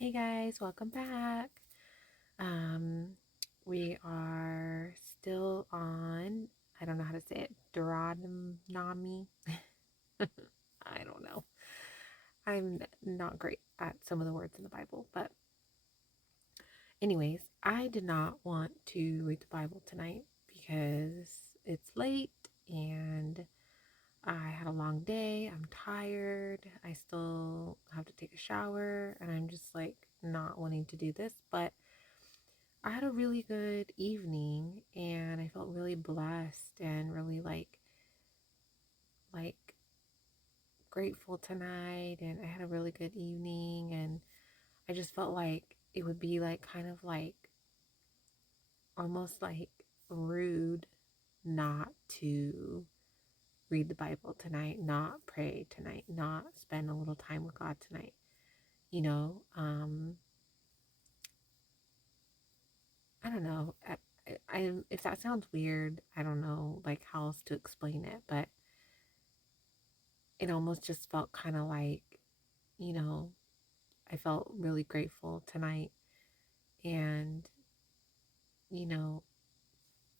Hey guys, welcome back. Um, we are still on, I don't know how to say it, Deuteronomy. I don't know. I'm not great at some of the words in the Bible, but anyways, I did not want to read the Bible tonight because it's late and I had a long day. I'm tired. I still have to take a shower and I'm just like not wanting to do this, but I had a really good evening and I felt really blessed and really like grateful tonight, and I had a really good evening, and I just felt like it would be like kind of like almost like rude not to read the Bible tonight, not pray tonight, not spend a little time with God tonight. You know, I don't know. If that sounds weird, I don't know like how else to explain it, but it almost just felt kind of like, you know, I felt really grateful tonight and, you know,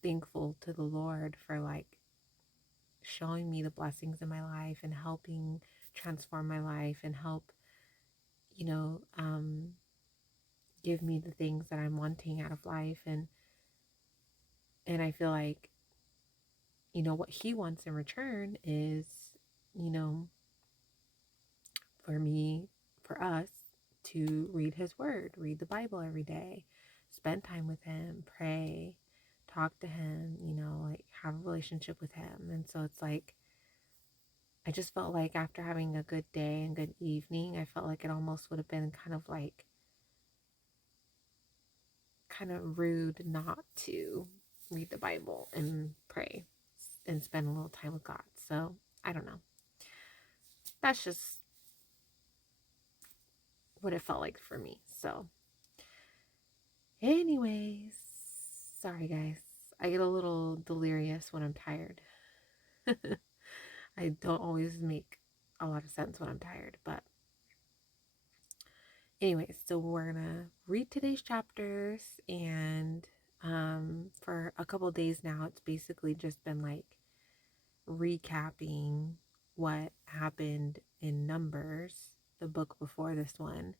thankful to the Lord for like showing me the blessings in my life and helping transform my life and help, you know, give me the things that I'm wanting out of life. And I feel like, you know, what he wants in return is, you know, for me, for us to read his word, read the Bible every day, spend time with him, pray, talk to him, you know, like have a relationship with him. And so it's like, I just felt like after having a good day and good evening, I felt like it almost would have been kind of rude not to read the Bible and pray and spend a little time with God. So I don't know. That's just what it felt like for me. So, anyways, sorry guys. I get a little delirious when I'm tired. I don't always make a lot of sense when I'm tired, but anyways, so we're gonna read today's chapters, and for a couple days now, it's basically just been like recapping what happened in Numbers, the book before this one.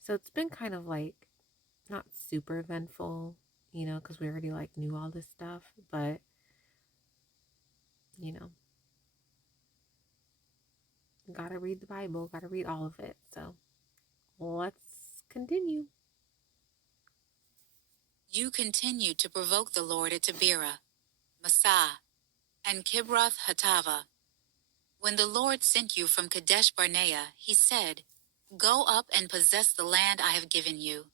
So it's been kind of like not super eventful, you know, because we already like knew all this stuff, but you know, gotta read the Bible, gotta read all of it. So let's continue. You continued to provoke the Lord at Taberah, Massah, and Kibroth Hattava. When the Lord sent you from Kadesh Barnea, he said, "Go up and possess the land I have given you."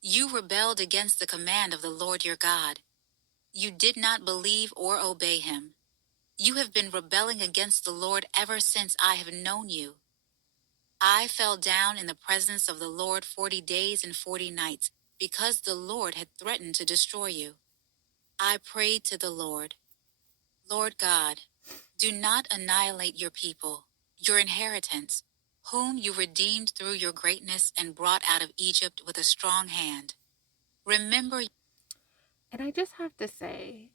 You rebelled against the command of the Lord your God. You did not believe or obey him. You have been rebelling against the Lord ever since I have known you. I fell down in the presence of the Lord 40 days and 40 nights because the Lord had threatened to destroy you. I prayed to the Lord, "Lord God, do not annihilate your people, your inheritance, whom you redeemed through your greatness and brought out of Egypt with a strong hand. Remember." And I just have to say,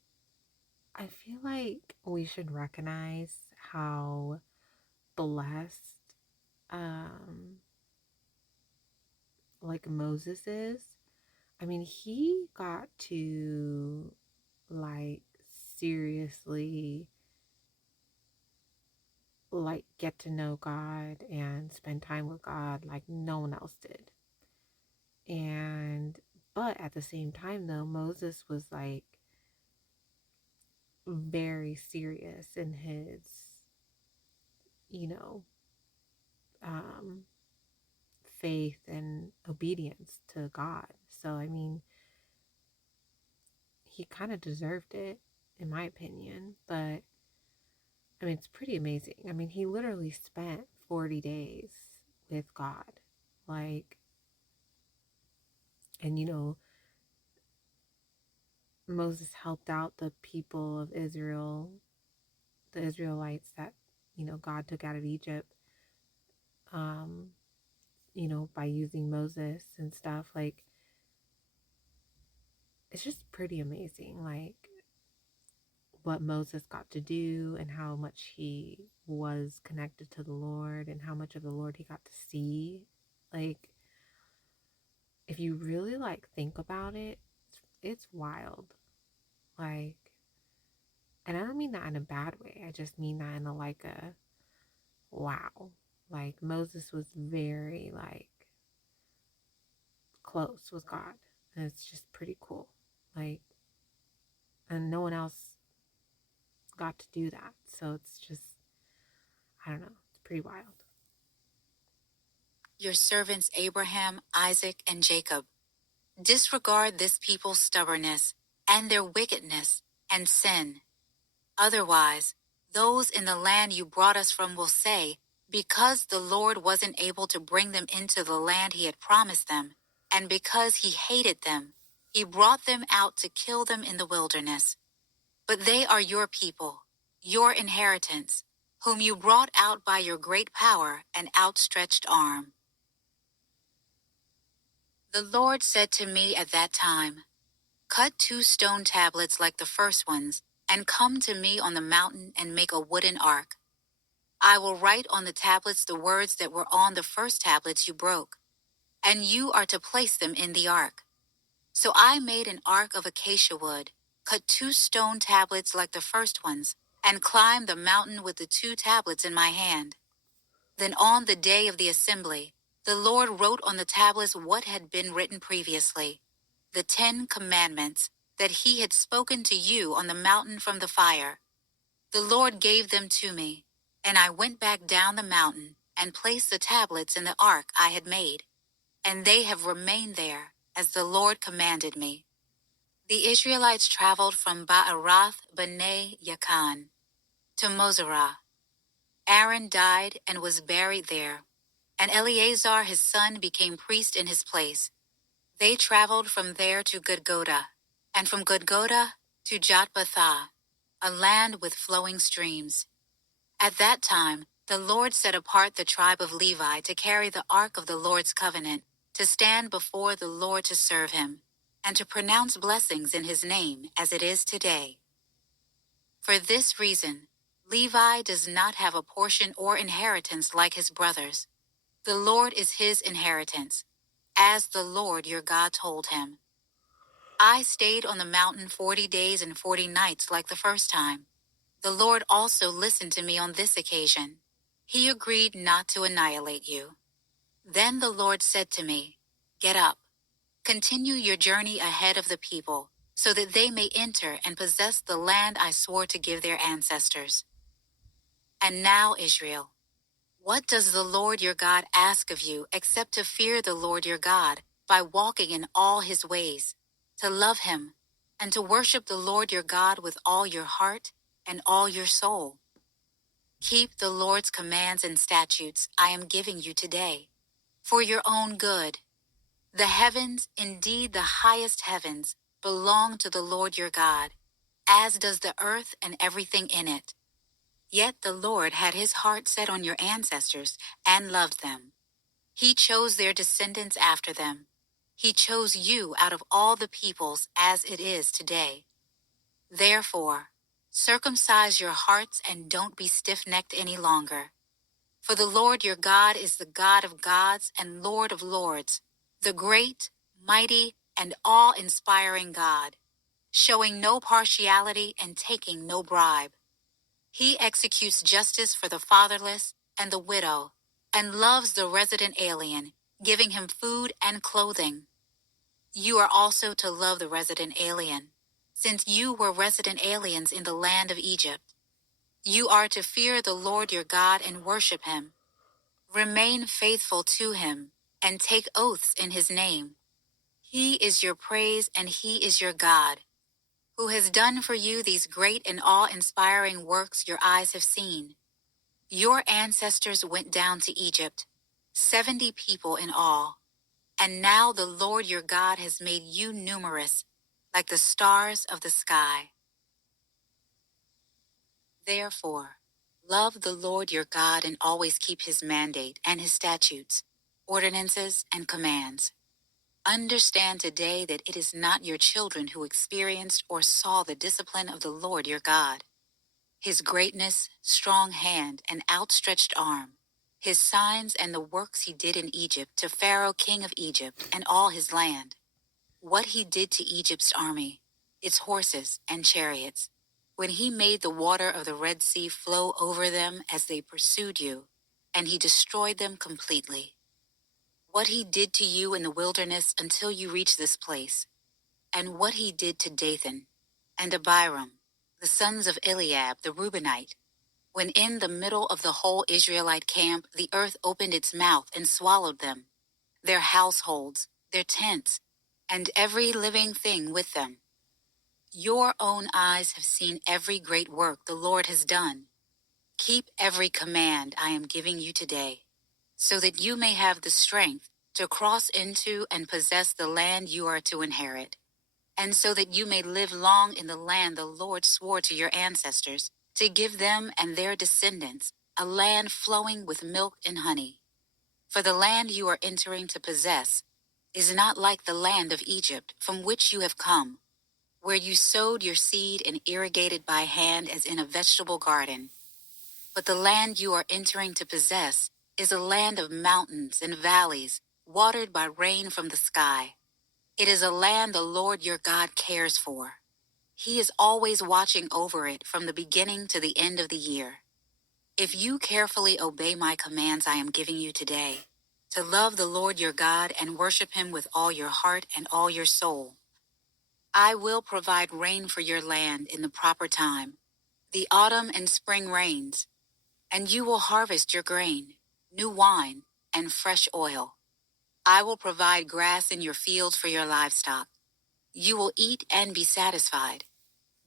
I feel like we should recognize how blessed um like Moses is. I mean, he got to like seriously like get to know God and spend time with God like no one else did. And but at the same time though, Moses was like very serious in his, you know, um faith and obedience to God. So I mean, he kind of deserved it in my opinion, but I mean, it's pretty amazing. I mean, he literally spent 40 days with God. Like, and you know, Moses helped out the people of Israel, the Israelites that, you know, God took out of Egypt, um, by using Moses and stuff. Like, it's just pretty amazing, like, what Moses got to do and how much he was connected to the Lord and how much of the Lord he got to see. Like, if you really like think about it, it's wild. Like, and I don't mean that in a bad way. I just mean that in a like a wow. Like Moses was very like close with God. And it's just pretty cool. Like, and no one else got to do that. So it's just, I don't know, it's pretty wild. Your servants Abraham, Isaac, and Jacob. Disregard this people's stubbornness and their wickedness and sin. Otherwise, those in the land you brought us from will say, because the Lord wasn't able to bring them into the land he had promised them, and because he hated them, he brought them out to kill them in the wilderness. But they are your people, your inheritance, whom you brought out by your great power and outstretched arm. The Lord said to me at that time, cut 2 stone tablets like the first ones, and come to me on the mountain and make a wooden ark. I will write on the tablets the words that were on the first tablets you broke, and you are to place them in the ark. So I made an ark of acacia wood, cut 2 stone tablets like the first ones, and climbed the mountain with the 2 tablets in my hand. Then on the day of the assembly, the Lord wrote on the tablets what had been written previously, the 10 commandments that he had spoken to you on the mountain from the fire. The Lord gave them to me, and I went back down the mountain and placed the tablets in the ark I had made, and they have remained there as the Lord commanded me. The Israelites traveled from Ba'arath B'nai Yakan to Mosera. Aaron died and was buried there, and Eleazar his son became priest in his place. They traveled from there to Gudgoda, and from Gudgoda to Jotbathah, a land with flowing streams. At that time, the Lord set apart the tribe of Levi to carry the ark of the Lord's covenant, to stand before the Lord to serve him, and to pronounce blessings in his name as it is today. For this reason, Levi does not have a portion or inheritance like his brothers. The Lord is his inheritance, as the Lord your God told him. I stayed on the mountain 40 days and 40 nights like the first time. The Lord also listened to me on this occasion. He agreed not to annihilate you. Then the Lord said to me, get up, continue your journey ahead of the people, so that they may enter and possess the land I swore to give their ancestors. And now, Israel, what does the Lord your God ask of you except to fear the Lord your God by walking in all his ways, to love him, and to worship the Lord your God with all your heart and all your soul? Keep the Lord's commands and statutes I am giving you today, for your own good. The heavens, indeed the highest heavens, belong to the Lord your God, as does the earth and everything in it. Yet the Lord had his heart set on your ancestors and loved them. He chose their descendants after them. He chose you out of all the peoples as it is today. Therefore, circumcise your hearts and don't be stiff-necked any longer. For the Lord your God is the God of gods and Lord of lords, the great, mighty, and awe-inspiring God, showing no partiality and taking no bribe. He executes justice for the fatherless and the widow, and loves the resident alien, giving him food and clothing. You are also to love the resident alien, since you were resident aliens in the land of Egypt. You are to fear the Lord your God and worship him. Remain faithful to him, and take oaths in his name. He is your praise and he is your God, who has done for you these great and awe-inspiring works your eyes have seen. Your ancestors went down to Egypt, 70 people in all, and now the Lord your God has made you numerous, like the stars of the sky. Therefore, love the Lord your God and always keep his mandate and his statutes, ordinances, and commands. Understand today that it is not your children who experienced or saw the discipline of the Lord your God, his greatness, strong hand, and outstretched arm, his signs and the works he did in Egypt to Pharaoh king of Egypt and all his land, what he did to Egypt's army, its horses and chariots, when he made the water of the Red Sea flow over them as they pursued you, and he destroyed them completely. What he did to you in the wilderness until you reached this place, and what he did to Dathan and Abiram, the sons of Eliab the Reubenite, when in the middle of the whole Israelite camp the earth opened its mouth and swallowed them, their households, their tents, and every living thing with them. Your own eyes have seen every great work the Lord has done. Keep every command I am giving you today, so that you may have the strength to cross into and possess the land you are to inherit, and so that you may live long in the land the Lord swore to your ancestors to give them and their descendants, a land flowing with milk and honey. For the land you are entering to possess is not like the land of Egypt from which you have come, where you sowed your seed and irrigated by hand as in a vegetable garden. But the land you are entering to possess is a land of mountains and valleys, watered by rain from the sky. It is a land the Lord your God cares for. He is always watching over it from the beginning to the end of the year. If you carefully obey my commands I am giving you today, to love the Lord your God and worship him with all your heart and all your soul, I will provide rain for your land in the proper time, the autumn and spring rains, and you will harvest your grain, new wine, and fresh oil. I will provide grass in your fields for your livestock. You will eat and be satisfied.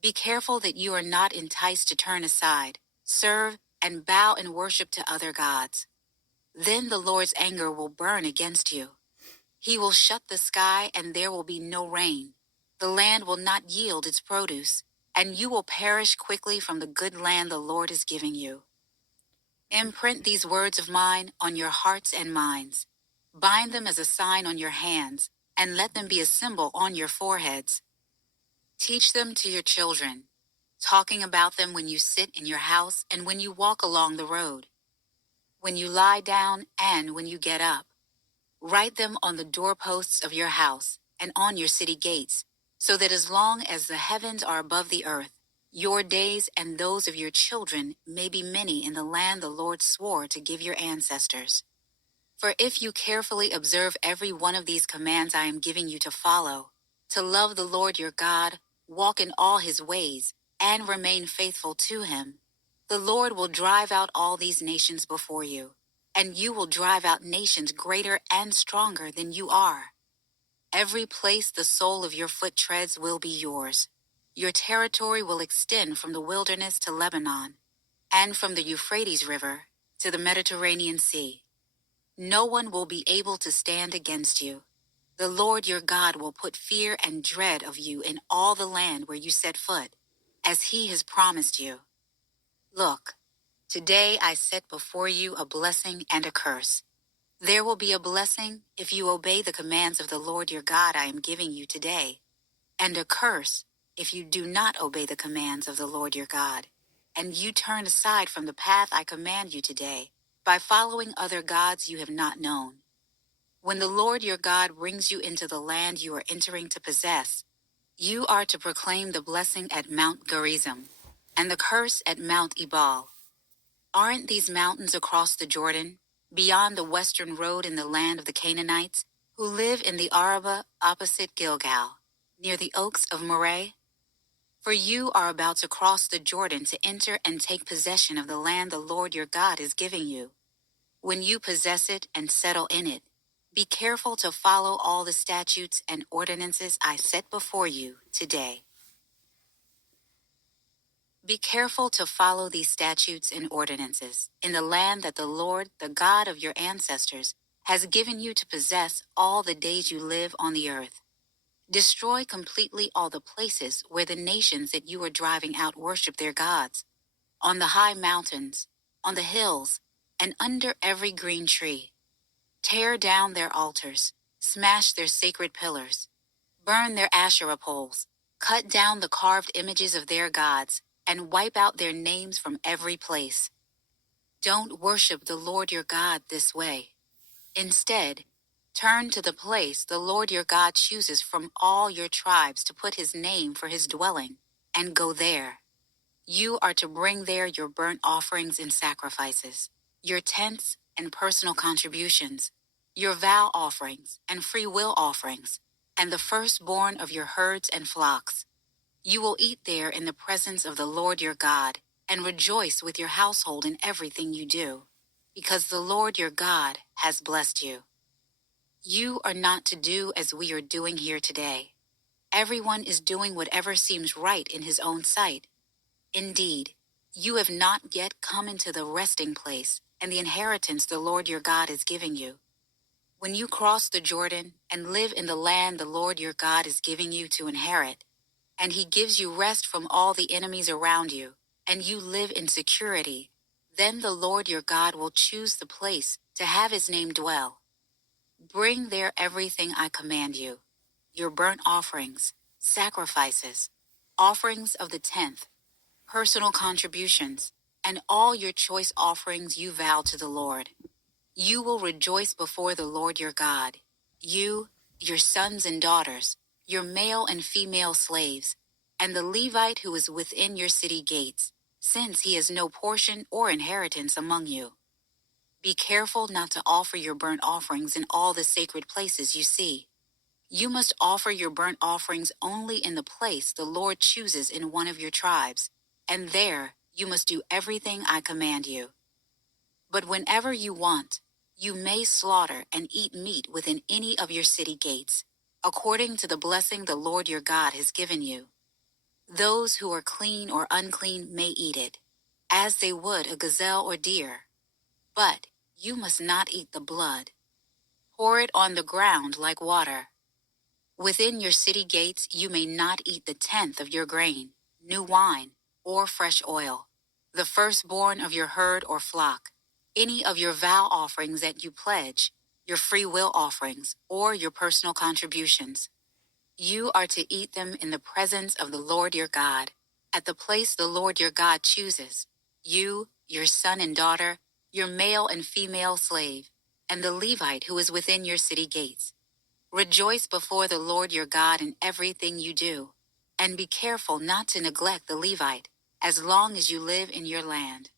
Be careful that you are not enticed to turn aside, serve, and bow and worship to other gods. Then the Lord's anger will burn against you. He will shut the sky and there will be no rain. The land will not yield its produce, and you will perish quickly from the good land the Lord is giving you. Imprint these words of mine on your hearts and minds. Bind them as a sign on your hands, and let them be a symbol on your foreheads. Teach them to your children, talking about them when you sit in your house and when you walk along the road, when you lie down and when you get up. Write them on the doorposts of your house and on your city gates, so that as long as the heavens are above the earth, your days and those of your children may be many in the land the Lord swore to give your ancestors. For if you carefully observe every one of these commands I am giving you to follow, to love the Lord your God, walk in all his ways, and remain faithful to him, the Lord will drive out all these nations before you, and you will drive out nations greater and stronger than you are. Every place the sole of your foot treads will be yours. Your territory will extend from the wilderness to Lebanon, and from the Euphrates River to the Mediterranean Sea. No one will be able to stand against you. The Lord your God will put fear and dread of you in all the land where you set foot, as he has promised you. Look, today I set before you a blessing and a curse. There will be a blessing if you obey the commands of the Lord your God I am giving you today, and a curse if you do not obey the commands of the Lord your God, and you turn aside from the path I command you today, by following other gods you have not known. When the Lord your God brings you into the land you are entering to possess, you are to proclaim the blessing at Mount Gerizim, and the curse at Mount Ebal. Aren't these mountains across the Jordan, beyond the western road in the land of the Canaanites, who live in the Arabah opposite Gilgal, near the oaks of Moreh? For you are about to cross the Jordan to enter and take possession of the land the Lord your God is giving you. When you possess it and settle in it, be careful to follow all the statutes and ordinances I set before you today. Be careful to follow these statutes and ordinances in the land that the Lord, the God of your ancestors, has given you to possess all the days you live on the earth. Destroy completely all the places where the nations that you are driving out worship their gods, on the high mountains, on the hills, and under every green tree. Tear down their altars, smash their sacred pillars, burn their Asherah poles, cut down the carved images of their gods, and wipe out their names from every place. Don't worship the Lord your God this way. Instead, turn to the place the Lord your God chooses from all your tribes to put his name for his dwelling, and go there. You are to bring there your burnt offerings and sacrifices, your tenths and personal contributions, your vow offerings and free will offerings, and the firstborn of your herds and flocks. You will eat there in the presence of the Lord your God, and rejoice with your household in everything you do, because the Lord your God has blessed you. You are not to do as we are doing here today. Everyone is doing whatever seems right in his own sight. Indeed, you have not yet come into the resting place and the inheritance the Lord your God is giving you. When you cross the Jordan and live in the land the Lord your God is giving you to inherit, and he gives you rest from all the enemies around you, and you live in security, then the Lord your God will choose the place to have his name dwell. Bring there everything I command you, your burnt offerings, sacrifices, offerings of the tenth, personal contributions, and all your choice offerings you vow to the Lord. You will rejoice before the Lord your God, you, your sons and daughters, your male and female slaves, and the Levite who is within your city gates, since he has no portion or inheritance among you. Be careful not to offer your burnt offerings in all the sacred places you see. You must offer your burnt offerings only in the place the Lord chooses in one of your tribes, and there you must do everything I command you. But whenever you want, you may slaughter and eat meat within any of your city gates, according to the blessing the Lord your God has given you. Those who are clean or unclean may eat it, as they would a gazelle or deer. But you must not eat the blood. Pour it on the ground like water. Within your city gates you may not eat the tenth of your grain, new wine, or fresh oil, the firstborn of your herd or flock, any of your vow offerings that you pledge, your free will offerings, or your personal contributions. You are to eat them in the presence of the Lord your God, at the place the Lord your God chooses. You, your son and daughter, your male and female slave, and the Levite who is within your city gates. Rejoice before the Lord your God in everything you do, and be careful not to neglect the Levite, as long as you live in your land.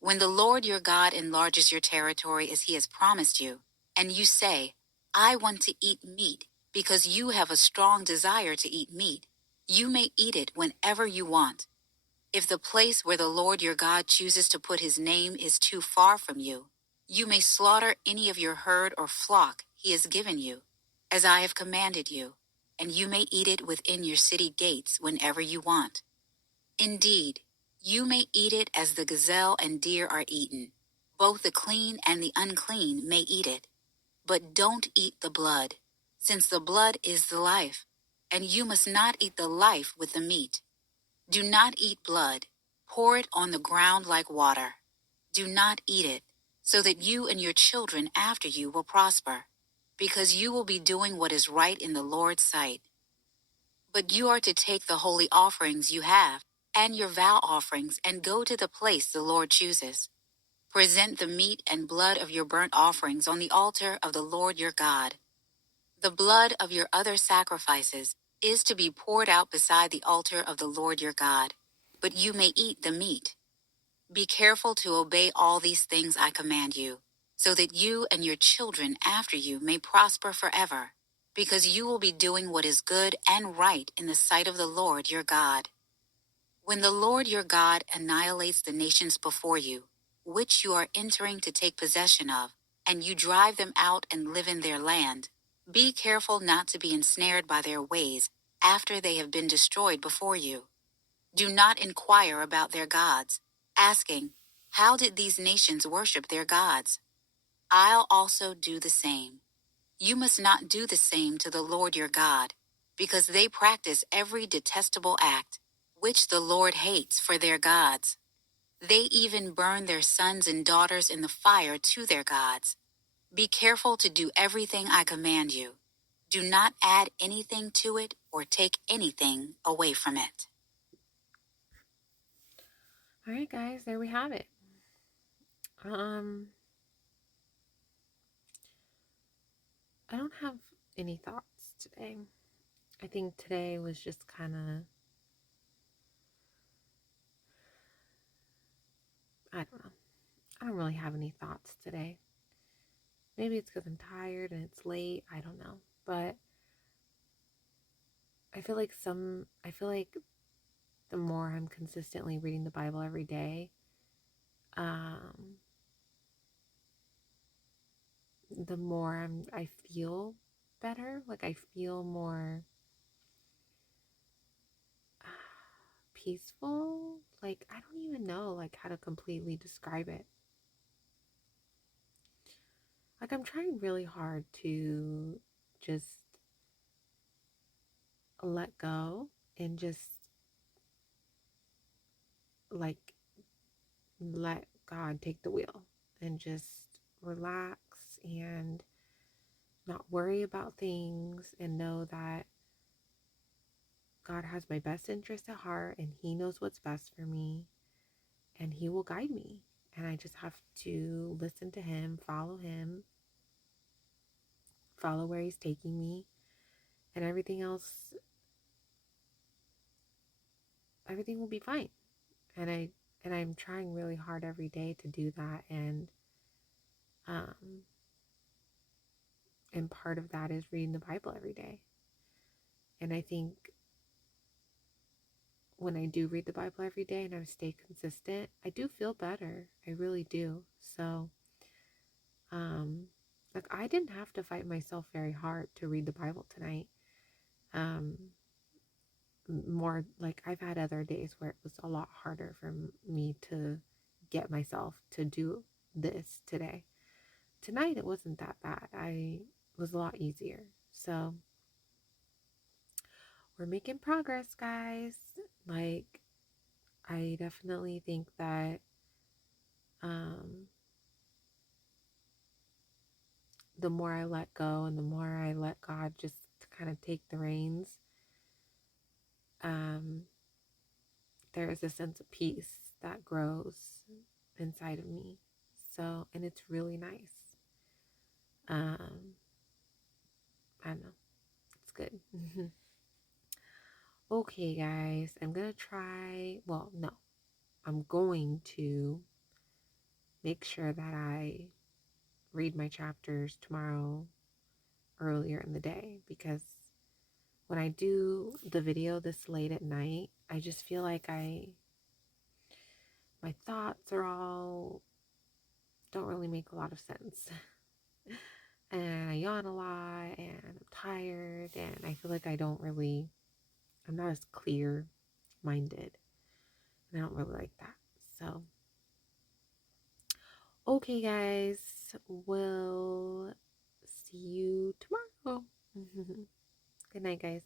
When the Lord your God enlarges your territory as he has promised you, and you say, I want to eat meat, because you have a strong desire to eat meat, you may eat it whenever you want. If the place where the Lord your God chooses to put his name is too far from you, you may slaughter any of your herd or flock he has given you, as I have commanded you, and you may eat it within your city gates whenever you want. Indeed, you may eat it as the gazelle and deer are eaten. Both the clean and the unclean may eat it. But don't eat the blood, since the blood is the life, and you must not eat the life with the meat. Do not eat blood. Pour it on the ground like water. Do not eat it, so that you and your children after you will prosper, because you will be doing what is right in the Lord's sight. But you are to take the holy offerings you have, and your vow offerings, and go to the place the Lord chooses. Present the meat and blood of your burnt offerings on the altar of the Lord your God. The blood of your other sacrifices is to be poured out beside the altar of the Lord your God, but you may eat the meat. Be careful to obey all these things I command you, so that you and your children after you may prosper forever, because you will be doing what is good and right in the sight of the Lord your God. When the Lord your God annihilates the nations before you, which you are entering to take possession of, and you drive them out and live in their land, be careful not to be ensnared by their ways after they have been destroyed before you. Do not inquire about their gods, asking, how did these nations worship their gods? I'll also do the same. You must not do the same to the Lord your God, because they practice every detestable act, which the Lord hates for their gods. They even burn their sons and daughters in the fire to their gods. Be careful to do everything I command you. Do not add anything to it or take anything away from it. All right, guys, there we have it. I don't have any thoughts today. I think today was just kind of, I don't know. I don't really have any thoughts today. Maybe it's because I'm tired and it's late. I don't know. But I feel like the more I'm consistently reading the Bible every day, um, the more I feel better. Like I feel more peaceful. Like I don't even know like how to completely describe it. Like I'm trying really hard to just let go and just like let God take the wheel and just relax and not worry about things and know that God has my best interest at heart and He knows what's best for me and He will guide me. And I just have to listen to Him, follow where He's taking me, and everything will be fine. And I'm trying really hard every day to do that. Um, and part of that is reading the Bible every day. And I think when I do read the Bible every day and I stay consistent, I do feel better. I really do. So, um, like I didn't have to fight myself very hard to read the Bible tonight. Um, More like I've had other days where it was a lot harder for me to get myself to do this today. Tonight it wasn't that bad. I was a lot easier. So, we're making progress, guys. Like I definitely think that um the more I let go and the more I let God just kind of take the reins, um, there is a sense of peace that grows inside of me. So, and it's really nice. Um, I don't know. It's good. Okay, guys, I'm going to try. Well, no, I'm going to make sure that I read my chapters tomorrow earlier in the day because when I do the video this late at night, I just feel like my thoughts are all don't really make a lot of sense. And I yawn a lot and I'm tired and I feel like I'm not as clear minded. And I don't really like that. So, okay, guys, we'll see you tomorrow. Good night, guys.